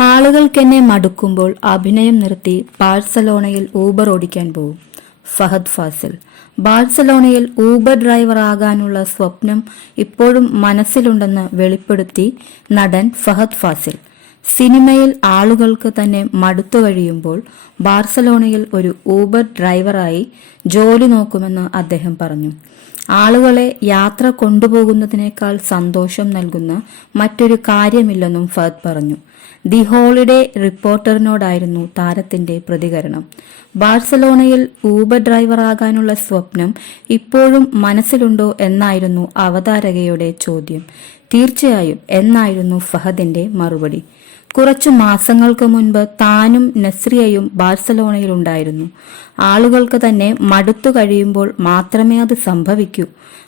ആളുകൾക്കെന്നെ മടുക്കുമ്പോൾ അഭിനയം നിർത്തി ബാഴ്സലോണയിൽ ഊബർ ഓടിക്കാൻ പോകും. ഫഹദ് ഫാസിൽ. ബാഴ്സലോണയിൽ ഊബർ ഡ്രൈവർ ആകാനുള്ള സ്വപ്നം ഇപ്പോഴും മനസ്സിലുണ്ടെന്ന് വെളിപ്പെടുത്തി നടൻ ഫഹദ് ഫാസിൽ. സിനിമയിൽ ആളുകൾക്ക് തന്നെ മടുത്തു കഴിയുമ്പോൾ ബാഴ്സലോണയിൽ ഒരു ഊബർ ഡ്രൈവറായി ജോലി നോക്കുമെന്ന് അദ്ദേഹം പറഞ്ഞു. ആളുകളെ യാത്ര കൊണ്ടുപോകുന്നതിനേക്കാൾ സന്തോഷം നൽകുന്ന മറ്റൊരു കാര്യമില്ലെന്നും ഫഹദ് പറഞ്ഞു. ദി ഹോളിഡേ റിപ്പോർട്ടറിനോടായിരുന്നു താരത്തിന്റെ പ്രതികരണം. ബാഴ്സലോണയിൽ ഊബർ ഡ്രൈവറാകാനുള്ള സ്വപ്നം ഇപ്പോഴും മനസ്സിലുണ്ടോ എന്നായിരുന്നു അവതാരകയുടെ ചോദ്യം. തീർച്ചയായും എന്നായിരുന്നു ഫഹദിന്റെ മറുപടി. കുറച്ചു മാസങ്ങൾക്ക് മുൻപ് താനും നസ്രിയയും ബാഴ്സലോണയിലുണ്ടായിരുന്നു. ആളുകൾക്ക് തന്നെ മടുത്തു കഴിയുമ്പോൾ മാത്രമേ അത് സംഭവിക്കൂ.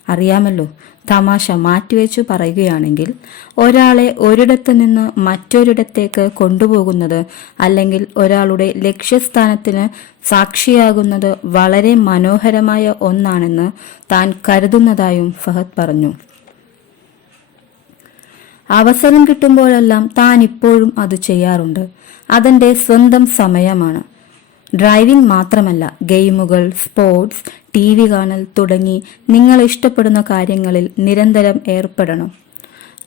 അറിയാമല്ലോ, തമാശ മാറ്റിവെച്ചു പറയുകയാണെങ്കിൽ ഒരാളെ ഒരിടത്തു നിന്ന് മറ്റൊരിടത്തേക്ക് കൊണ്ടുപോകുന്നത് അല്ലെങ്കിൽ ഒരാളുടെ ലക്ഷ്യസ്ഥാനത്തിന് സാക്ഷിയാകുന്നത് വളരെ മനോഹരമായ ഒന്നാണെന്ന് താൻ കരുതുന്നതായും ഫഹദ് പറഞ്ഞു. അവസരം കിട്ടുമ്പോഴെല്ലാം താൻ ഇപ്പോഴും അത് ചെയ്യാറുണ്ട്. അതെന്റെ സ്വന്തം സമയമാണ്. ഡ്രൈവിംഗ് മാത്രമല്ല, ഗെയിമുകൾ, സ്പോർട്സ്, TV കാണൽ തുടങ്ങി നിങ്ങൾ ഇഷ്ടപ്പെടുന്ന കാര്യങ്ങളിൽ നിരന്തരം ഏർപ്പെടണം.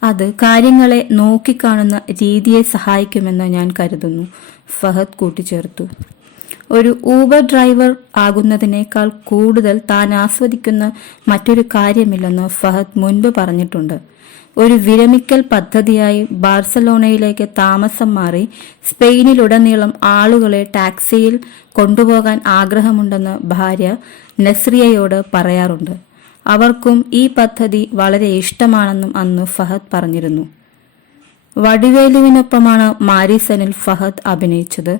അത് കാര്യങ്ങളെ നോക്കിക്കാണുന്ന രീതിയെ സഹായിക്കുമെന്ന് ഞാൻ കരുതുന്നു, ഫഹദ് കൂട്ടിച്ചേർത്തു. ഒരു ഊബർ ഡ്രൈവർ ആകുന്നതിനേക്കാൾ കൂടുതൽ താൻ ആസ്വദിക്കുന്ന മറ്റൊരു കാര്യമില്ലെന്ന് ഫഹദ് മുൻപ് പറഞ്ഞിട്ടുണ്ട്. ഒരു വിരമിക്കൽ പദ്ധതിയായി ബാഴ്സലോണയിലേക്ക് താമസം മാറി സ്പെയിനിലുടനീളം ആളുകളെ ടാക്സിയിൽ കൊണ്ടുപോകാൻ ആഗ്രഹമുണ്ടെന്ന് ഭാര്യ നസ്രിയയോട് പറയാറുണ്ട്. അവർക്കും ഈ പദ്ധതി വളരെ ഇഷ്ടമാണെന്നും അന്ന് ഫഹദ് പറഞ്ഞിരുന്നു. വടിവേലുവിനൊപ്പമാണ് മാരിസനിൽ ഫഹദ് അഭിനയിച്ചത്.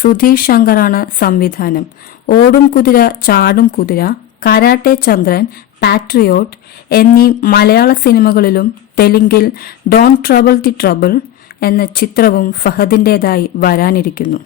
സുധീഷ് ശങ്കറാണ് സംവിധാനം. ഓടും കുതിര, ചാടും കുതിര, കരാട്ടെ ചന്ദ്രൻ, പാട്രിയോട്ട് എന്നീ മലയാള സിനിമകളിലും തെലുങ്കിൽ ഡോണ്ട് ട്രബിൾ ദി ട്രബിൾ എന്ന ചിത്രവും ഫഹദിന്റേതായി വരാനിരിക്കുന്നു.